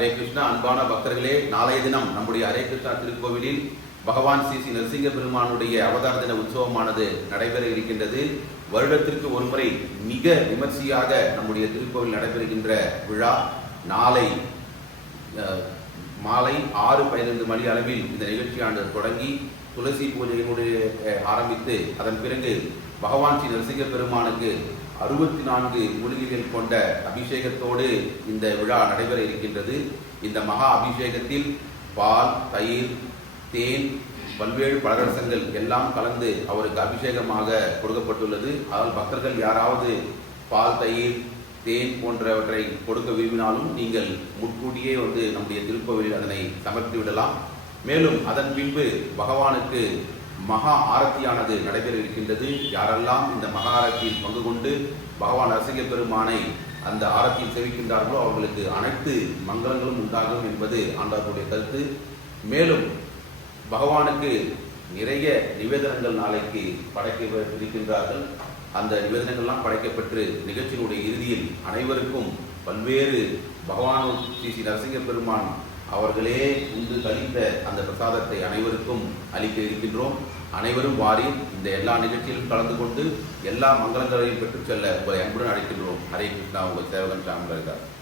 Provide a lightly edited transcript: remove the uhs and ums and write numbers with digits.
ஹரே கிருஷ்ணா. அன்பான பக்தர்களே, நாளைய தினம் நம்முடைய ஹரே கிருஷ்ணா திருக்கோவிலில் பகவான் ஸ்ரீ நரசிங்க பெருமானுடைய அவதார தின உற்சவமானது நடைபெற இருக்கின்றது. வருடத்திற்கு ஒருமுறை மிக விமர்சையாக நம்முடைய திருக்கோவில் நடைபெறுகின்ற விழா நாளை மாலை 6:15 மணி அளவில் இந்த நிகழ்ச்சியானது தொடங்கி துளசி பூஜையினுடைய ஆரம்பித்து அதன் பிறகு பகவான் ஸ்ரீ நரசிங்க பெருமானுக்கு 64 மூலிகைகள் கொண்ட அபிஷேகத்தோடு இந்த விழா நடைபெற இருக்கின்றது. இந்த மகா அபிஷேகத்தில் பால், தயிர், தேன், பல்வேறு பலரசங்கள் எல்லாம் கலந்து அவருக்கு அபிஷேகமாக கொடுக்கப்பட்டுள்ளது. அதில் பக்தர்கள் யாராவது பால், தயிர், தேன் போன்றவற்றை கொடுக்க விரும்பினாலும் நீங்கள் முன்கூட்டியே நம்முடைய திருக்கோவிலில் அதனை சமர்ப்பித்து விடலாம். மேலும் அதன் பின்பு பகவானுக்கு மகா ஆரத்தியானது நடைபெற இருக்கின்றது. யாரெல்லாம் இந்த மகா ஆரத்தியில் பங்கு கொண்டு பகவான் நரசிங்க பெருமானை அந்த ஆரத்தியில் சேவிக்கின்றார்களோ அவர்களுக்கு அனைத்து மங்களங்களும் உண்டாகும் என்பது ஆண்டாளுடைய கருத்து. மேலும் பகவானுக்கு நிறைய நிவேதனங்கள் நாளைக்கு படைக்க இருக்கின்றார்கள். அந்த நிவேதனங்கள்லாம் படைக்கப்பட்டு நிகழ்ச்சியினுடைய இறுதியில் அனைவருக்கும் பல்வேறு பகவான் ஸ்ரீ நரசிங்க பெருமான் அவர்களே உண்டு கழித்த அந்த பிரசாதத்தை அனைவருக்கும் அளிக்க இருக்கின்றோம். அனைவரும் வாரி இந்த எல்லா நிகழ்ச்சியிலும் கலந்து கொண்டு எல்லா மங்களங்களையும் பெற்றுச் செல்ல உங்களை அன்புடன் அழைக்கின்றோம். ஹரே கிருஷ்ணா. உங்கள் சேவகன் சாமி.